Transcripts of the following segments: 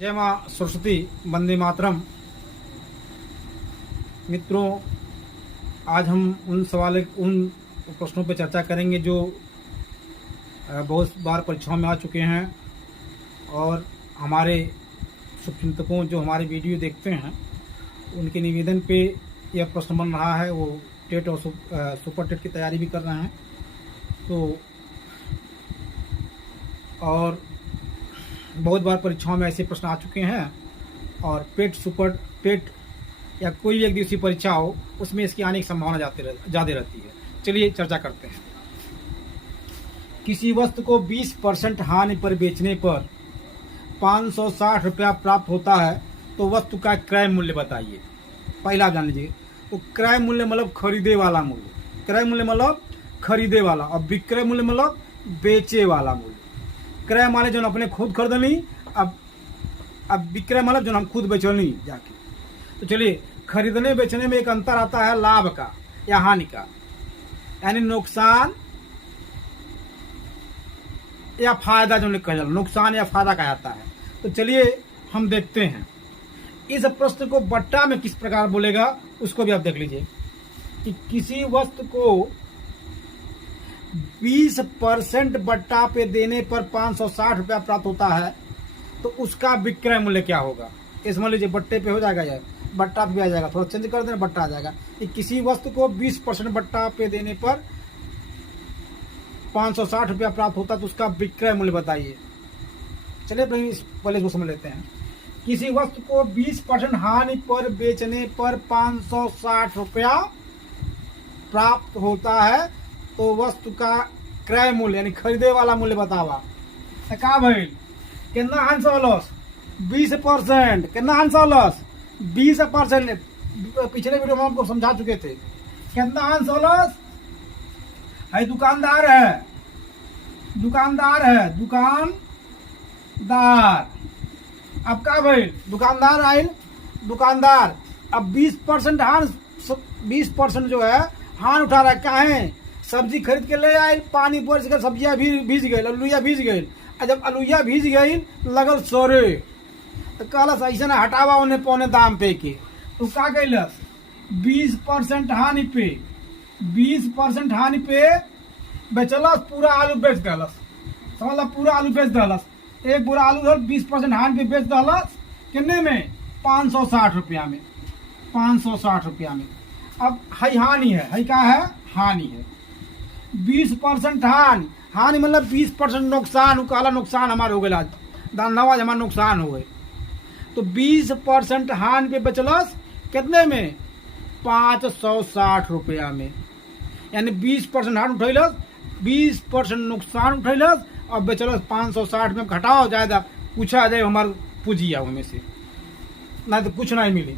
जय माँ सरस्वती, वंदे मातरम। मित्रों, आज हम उन प्रश्नों पर चर्चा करेंगे जो बहुत बार परीक्षाओं में आ चुके हैं और हमारे शुभचिंतकों जो हमारे वीडियो देखते हैं उनके निवेदन पे यह प्रश्न बन रहा है। वो टेट और सुपर टेट की तैयारी भी कर रहे हैं। तो और बहुत बार परीक्षाओं में ऐसे प्रश्न आ चुके हैं और पेट सुपर टेट या कोई एक दिवसीय परीक्षा हो उसमें इसकी आने की संभावना ज़्यादा रहती है। चलिए चर्चा करते हैं। किसी वस्तु को 20% हानि पर बेचने पर 560 रुपया प्राप्त होता है तो वस्तु का क्रय मूल्य बताइए। पहला जान लीजिए, तो क्रय मूल्य मतलब खरीदे वाला मूल्य। क्रय मूल्य मतलब खरीदे वाला और विक्रय मूल्य मतलब बेचे वाला मूल्य। क्रय माने जो अपने खुद खरीदनी, अब विक्रय मतलब जो हम खुद बेचनी जाके। तो चलिए, खरीदने बेचने में एक अंतर आता है लाभ का या हानि का, यानी नुकसान या फायदा जो कहा जाता है, नुकसान या फायदा कहा जाता है। तो चलिए हम देखते हैं इस प्रश्न को बट्टा में किस प्रकार बोलेगा, उसको भी आप देख लीजिए कि किसी वस्तु को 20% बट्टा पे देने पर 560 रुपया प्राप्त होता है तो उसका विक्रय मूल्य क्या होगा। इस मान लीजिए बट्टे पे हो जाएगा या बट्टा पे भी आ जाएगा, थोड़ा चेंज कर देना, बट्टा आ जाएगा कि किसी वस्तु को 20% बट्टा पे देने पर 560 रुपया प्राप्त होता तो उसका विक्रय मूल्य बताइए। चलिए पहले इसको समझ लेते हैं। किसी वस्तु को 20% हानि पर बेचने पर 560 रुपया प्राप्त होता है तो वस्तु का क्रय मूल्य यानी खरीदे वाला मूल्य बतावा। का भाई कितना आंसर होलस 20%, कितना आंसर होलस 20%। पिछले वीडियो में आपको समझा चुके थे। कितना आंसर होलस है, दुकानदार है, दुकानदार। अब का भाई दुकानदार आयल, दुकानदार अब 20% हान, 20% जो है हान उठा रहा है। काहे? सब्जी खरीद के ले आये, पानी बरस कर सब्जियां भी भीज गई, अलुइया भीज गई। जब अलुइया भीज गई लगल सोरे तो कहलस ऐसा ना हटावा उन्हें पौने दाम पे के। तो का कैलस 20% हानि पे, 20% हानि पे बेचलस, पूरा आलू बेच दलस। समझ, पूरा आलू बेच दलस। एक बोरा आलू धर 20% हानि पे बेच दलस। कितने में? 560 रुपया में, 560 रुपया में। अब हई हानि है, क्या है? हानि है। 20% हानि मतलब 20% नुकसान, काला नुकसान हमारे हो गए, आज नवाज हमारा नुकसान हो गए। तो 20% हानि पे बचलस कितने में? 560 रुपया में। यानी 20% हानि उठैलस, 20% नुकसान उठैलस और बेचलस 560 में। घटाओ ज्यादा पूछा जाए हमारे पूजिया में से, ना तो कुछ नहीं मिली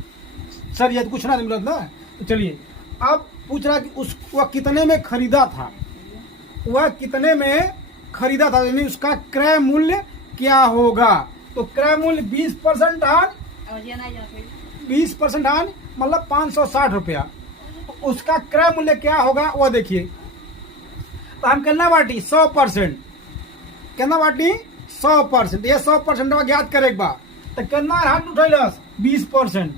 सर, ये तो कुछ नहीं मिलत ना। तो चलिए अब पूछ रहा कि वह कितने में खरीदा था, वह कितने में खरीदा था, यानी उसका क्रय मूल्य क्या होगा। तो क्रय मूल्य 20% हान, 20% हान मतलब 560 रुपया। उसका क्रय मूल्य क्या होगा वो देखिए। तो हम कितना बाटी 100%, कितना बाटी 100%। ये 100% ज्ञात करे एक बार। तो कितना हाथ उठैलस 20%,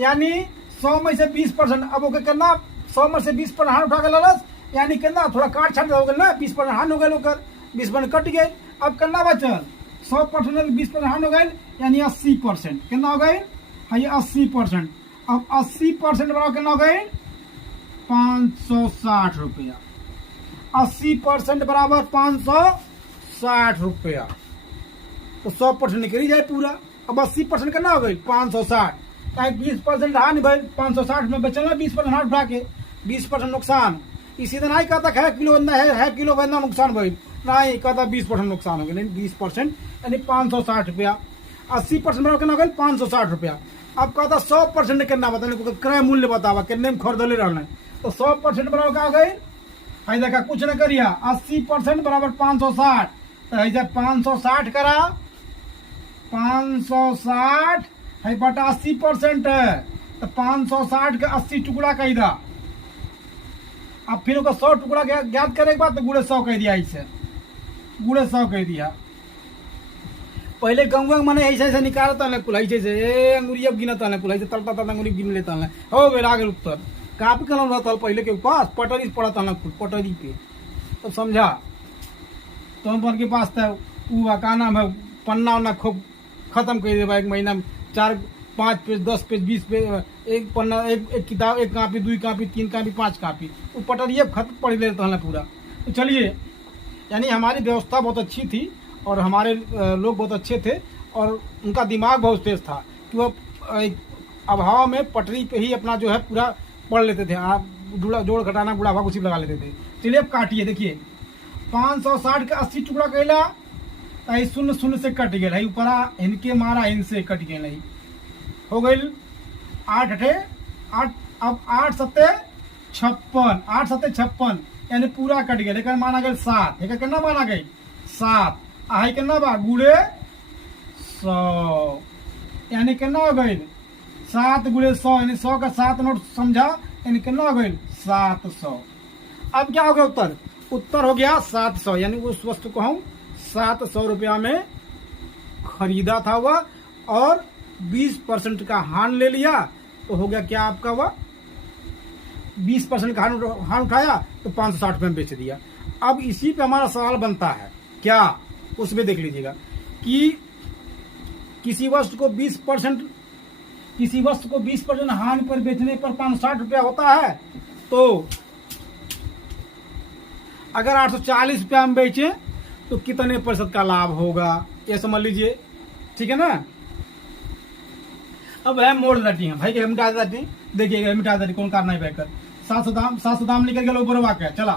यानी 100 में से 20%। अब ओके कितना 100 में से 20% हाथ उठा के ललस, यानी कितना थोड़ा काट छाट हो गया ना, 20% हाथ हो गए, ओकर 20% कट गए। अब कितना बचल 100% 20% हाथ हो गए, यानी 80%। कितना हो गए? है 80%। अब 80% बराबर कितना हो गए? 560 रुपया। 80% बराबर 560 रुपया। तो 100% निकल जाए पूरा। अब 80% कितना हो गई? 560। 20% हानि भाई, 560 में बचल 20% हाथ उठा के, 20% नुकसान। इसी दिन नहीं कहता है किलो है किलो बंदा नुकसान भाई, नहीं कहता 20% नुकसान हो गया। 20% यानी 560 रुपया। 80% बराबर कितना हो गया? 560 रुपया। अब कहता 100% कितना बता, क्रय मूल्य बतावा कितने में खरीदले रहना। तो 100% बराबर क्या हो गई? है देखा कुछ न करिया, 80% बराबर 560। तो है 560 करा, 560 है बटा 80% है। तो 560 के 80 टुकड़ा कही दा। अब फिर 100 टुकड़ा ज्ञात करे के बाद तो गुड़े 100 कह दिया, इससे गुड़े 100 कह दिया। पहले गंगा मने ऐसे ऐसे निकालता है कुल ऐसे ऐसे अंगुरी अब गिनता है कुल ऐसे तलता तलता अंगुरी गिन लेता है हो गए आगे उत्तर कापी कलम रहता पहले के पास पटरी पड़ता है कुल पटरी पे तो समझा तो हम के पास था वो का नाम है पन्ना उन्ना खूब खत्म कर देगा एक महीना में 4 5 पेज 10 पेज 20 पेज एक पन्ना एक किताब एक कापी 2 कापी 3 कापी 5 कापी वो पटरिए खत्म पढ़ लेता है पूरा। तो चलिए यानी हमारी व्यवस्था बहुत अच्छी थी और हमारे लोग बहुत अच्छे थे और उनका दिमाग बहुत तेज था कि वो अभाव में पटरी पे ही अपना जो है पूरा पढ़ लेते थे। आप जोड़ घटाना बुढ़ावा कुछ लगा लेते थे। चलिए अब काटिए देखिए 560 का 80 टुकड़ा कैला तो 0 0 से कट गया ऊपरा इनके मारा इनसे कट गया हो गई 8 अठे 8 अब 8 सत्ते 56 8 सत्ते 56 यानी पूरा कट गया लेकिन माना गया 7 एक कितना माना गई 7 आई कितना बा गुड़े 100 यानी कितना हो गई 7 गुड़े 100 यानी 100 का 7 नोट समझा यानी कितना हो गई 700। अब क्या हो गया उत्तर उत्तर हो गया 700 यानी उस वस्तु को हम 700 रुपया में खरीदा था वह और 20% का हान ले लिया तो हो गया क्या आपका वह 20% का हान उठाया तो 560 रुपये में बेच दिया। अब इसी पे हमारा सवाल बनता है क्या उसमें देख लीजिएगा कि किसी वस्तु को 20% हानि पर बेचने पर 560 रुपया होता है तो अगर 840 रुपया हम बेचे तो कितने प्रतिशत का लाभ होगा ये समझ लीजिए। ठीक है ना। अब है मोड़ दाटी है भाई के मिटा दाटी देखिएगा मिटा दाटी कौन करना है बैकर 700 दाम निकल गया बरवा क्या चला।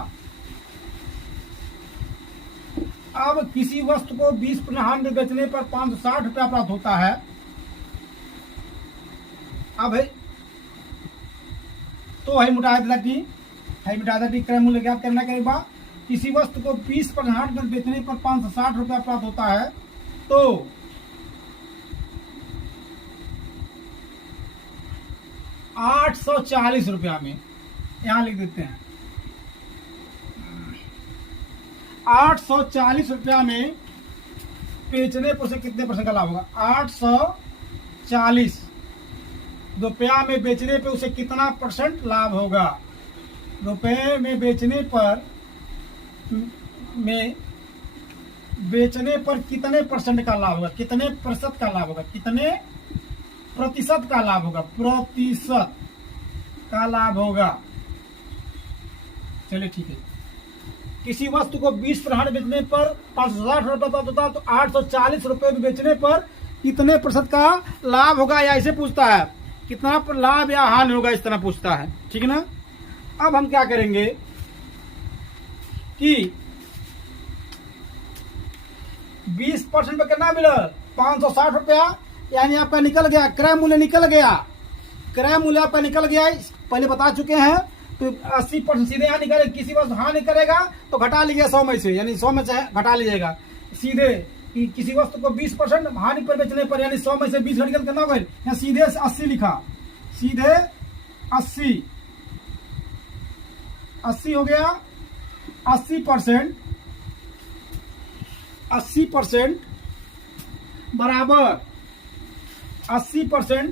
अब किसी वस्तु को 20% हानि में बेचने पर 560 रुपया प्राप्त होता है। अब है तो है मिटा दाटी क्रय मूल्य ज्ञात करना के बाद किसी वस्तु को 20% हानि में बेचने पर 560 रुपया प्राप्त होता है तो 840 रुपया में यहां लिख देते हैं 840 रुपया में बेचने पर से कितने परसेंट का लाभ होगा 840 रुपया में बेचने पे उसे कितना परसेंट लाभ होगा रुपए में बेचने पर कितने परसेंट का लाभ होगा कितने प्रतिशत का लाभ होगा कितने प्रतिशत का लाभ होगा प्रतिशत का लाभ होगा। चलिए ठीक है किसी वस्तु को 20% बेचने पर 560 रुपये प्राप्त होता है तो 840 रुपये में बेचने पर कितने प्रतिशत का लाभ होगा या ऐसे पूछता है कितना लाभ या हानि होगा इस तरह पूछता है। ठीक है ना। अब हम क्या करेंगे कि 20% पे कितना मिला 560 रुपया यानी आपका निकल गया क्रय मूल्य निकल गया आपका निकल गया पहले बता चुके हैं तो 80% सीधे यहाँ निकले किसी वस्तु हानि करेगा तो घटा लीजिएगा 100 में से यानी 100 में से घटा लीजिएगा सीधे कि किसी वस्तु को 20% हानि पर बेचने पर यानी 100 में से 20 घट कितना हो गया यहाँ सीधे 80 लिखा सीधे 80 हो गया 80% बराबर 80%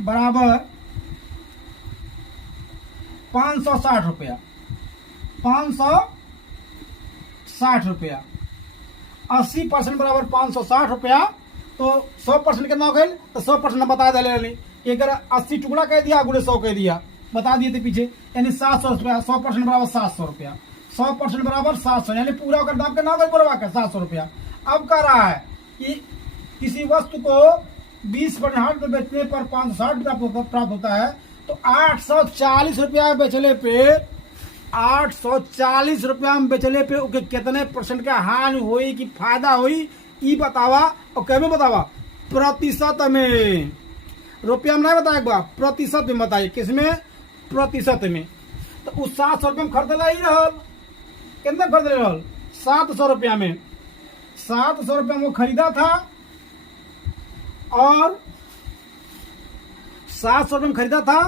बराबर 560 रुपया 80% बराबर 560 रुपया तो 100% कितना हो गया तो 100% बता दे अगर 80 टुकड़ा कह दिया गुड़े 100 कह दिया बता दिए थे पीछे यानी 700 रुपया 100% बराबर 700 रुपया 100% बराबर 700 यानी पूरा का दाम कितना होगा बराबर का 700 रुपया। अब कह रहा है कि किसी वस्तु को 20% हानि में बेचने पर 560 रुपया प्राप्त होता है तो 840 रुपया बेचने पे 840 रुपया में बेचने पे कितने परसेंट का हानि हुई कि फायदा हुई ये बतावा और कैसे बतावा प्रतिशत में रुपया में नहीं बताया एक बार प्रतिशत में बताइए किसमें प्रतिशत में तो उस 700 रुपया में खरीदला ही रहल कितना खरीद रहल 700 रुपया में 700 रुपया में वो खरीदा था और 700 रुपये में खरीदा था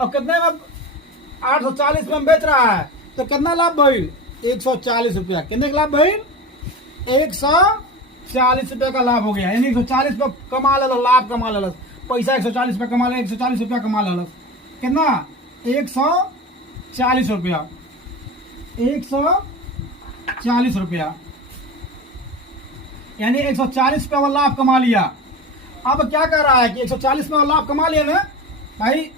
और कितने में 840 में बेच रहा है तो कितना लाभ भाई 140 रुपया कितने का लाभ भाई 140 का लाभ हो गया, यानी 140 कमा ले, लाभ कमा ले, पैसा 140 कमा ले, 140 कमा ले, कितना 140 रुपया, 140 रुपया, यानी 140 का लाभ कमा लिया। अब क्या कर रहा है कि 140 में लाभ कमा लिया ना भाई,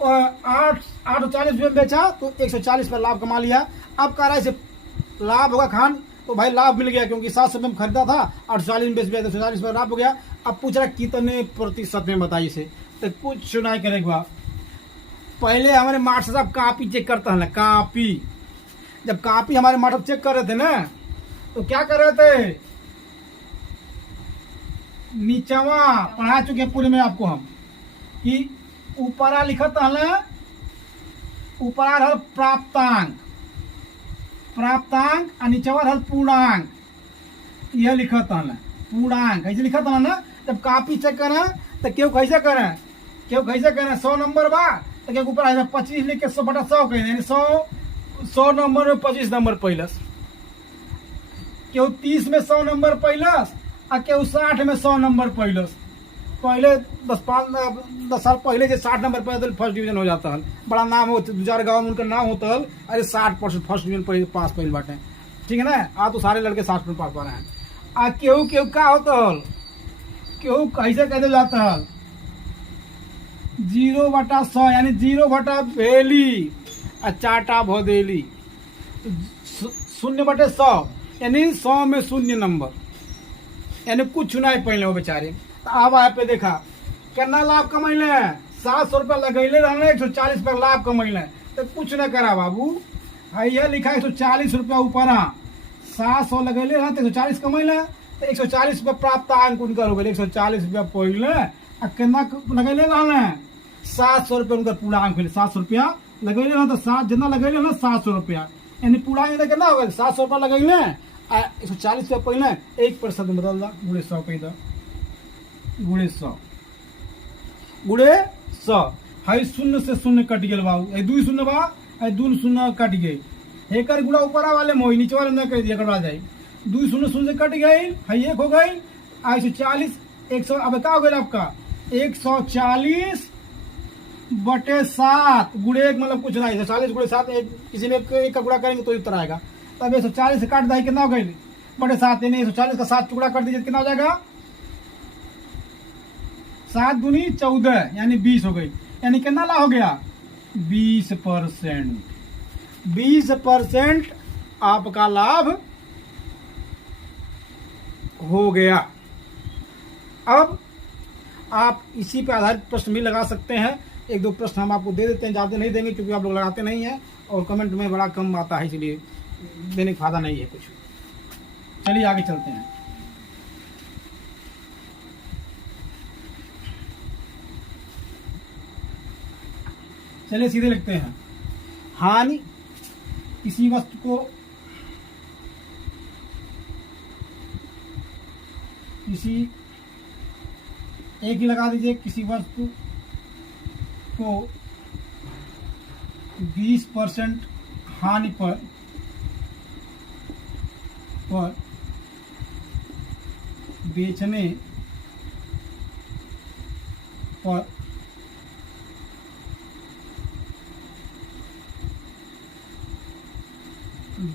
840 रुपये में बेचा तो 140 पर लाभ कमा लिया। अब कह रहा है इसे लाभ होगा खान, तो भाई लाभ मिल गया क्योंकि 700 में खरीदा था, 840 में बेच दिया, 140 पर लाभ हो गया। अब पूछ रहा कितने प्रतिशत में बताइए इसे, तो कुछ सुनाई करेगा। पहले हमारे मास्टर साहब कॉपी चेक करता है ना, कॉपी, जब कॉपी हमारे मास्टर चेक कर रहे थे ना तो क्या कर रहे थे, नीचवा पढ़ा चुके पूरे में आपको हम कि ऊपरा लिखत है, ऊपरा हल प्राप्तांक, प्राप्तांक और नीचवा हल पूर्णांक, यह लिखत है पूर्णांक, ऐसे लिखत है ना। जब कॉपी चेक करें तो क्यों कैसे करें, 100 नंबर बा तो क्यों ऊपर 25 लिख के 100/100 कह, यानी 100 नंबर में 25 नंबर पहलस, क्यों 30 में 100 नंबर पहलस और क्यों 60 में 100 नंबर पहलस। पहले 10 साल पहले जो 60 नंबर पर फर्स्ट डिवीजन हो जाता है, बड़ा नाम हो, 2-4 गाँव में उनका नाम होता है, अरे 60% फर्स्ट डिवीजन पास पहले बाटे, ठीक है ना। आ तो सारे लड़के 60% पास पा रहे हैं। आ केहू का होता है, केहू कैसे कहते जाता है 0/100, यानी 0/भेली और चाटा भदेली, 0/100 यानी 100 में 0 नंबर, यानी कुछ नहीं पहले वो बेचारे। अब आप पे देखा कितना लाभ कमैले, 700 रुपया लगैले रहने, 140 पर लाभ कमैले, तो कुछ न करा बाबू। यह लिखा 140 रुपया ऊपर, 700 लगैले रहने तो 140 कमैले, तो 140 रुपया प्राप्त अंक उनका हो गए, 140 रुपया पहले और कितना लगैले रहने, 700 रुपया उनका पूरा अंक मिले, 700 रुपया लगैले रहना, तो 7 जितना लगैले ना 700 रुपया, यानी पूरा कितना हो गया 700 रुपया लगैले, 140 रुपया पहले 1% में बदल दा, गुड़े 100 कही दा, गुड़े 100 हाई 0 से 0 कट गए बाबू, 2 0 बा, 2 0 कट गए, एक गुड़ा ऊपर वाले मोही नीचे वाले न कर दिया करवा जाए, 2 0 0 से कट गई, हाई 1 हो गई, 140 100, अब क्या हो गया आपका 140/7 गुड़े 1 मतलब कुछ नहीं, 140 गुड़े 7, किसी में एक का गुड़ा करेंगे तो उत्तर आएगा। तब 140 से काट दाई कितना हो गई /7, यानी 140 का 7 टुकड़ा कर दीजिए कितना हो जाएगा, 7 दूनी 14 यानी 20 हो गई, यानी कितना लाभ हो गया 20%, 20% आपका लाभ हो गया। अब आप इसी पे आधारित प्रश्न भी लगा सकते हैं, 1-2 प्रश्न हम आपको दे देते हैं, ज़्यादा नहीं देंगे क्योंकि आप लोग लगाते नहीं हैं और कमेंट में बड़ा कम आता है, इसलिए देने का फायदा नहीं है कुछ। चलिए आगे चलते हैं। चलिए सीधे लिखते हैं, हानि किसी वस्तु को किसी एक ही लगा दीजिए, किसी वस्तु को 20% हानि पर बेचने पर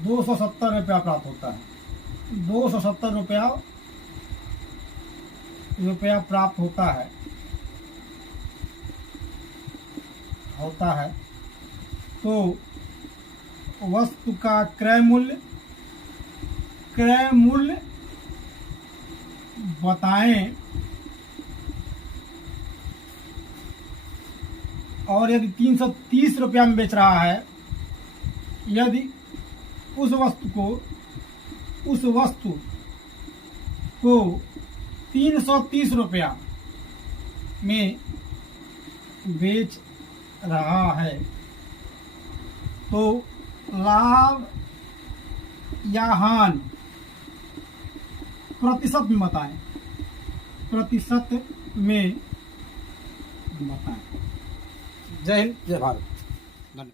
₹270 प्राप्त होता है, 270 रुपया प्राप्त होता है, तो वस्तु का क्रय मूल्य बताएं, और यदि 330 रुपया में बेच रहा है, यदि उस वस्तु को 330 रुपया में बेच रहा है, तो लाभ या हानि प्रतिशत में बताएं, प्रतिशत में बताएं। जय हिंद, जय भारत, धन्यवाद।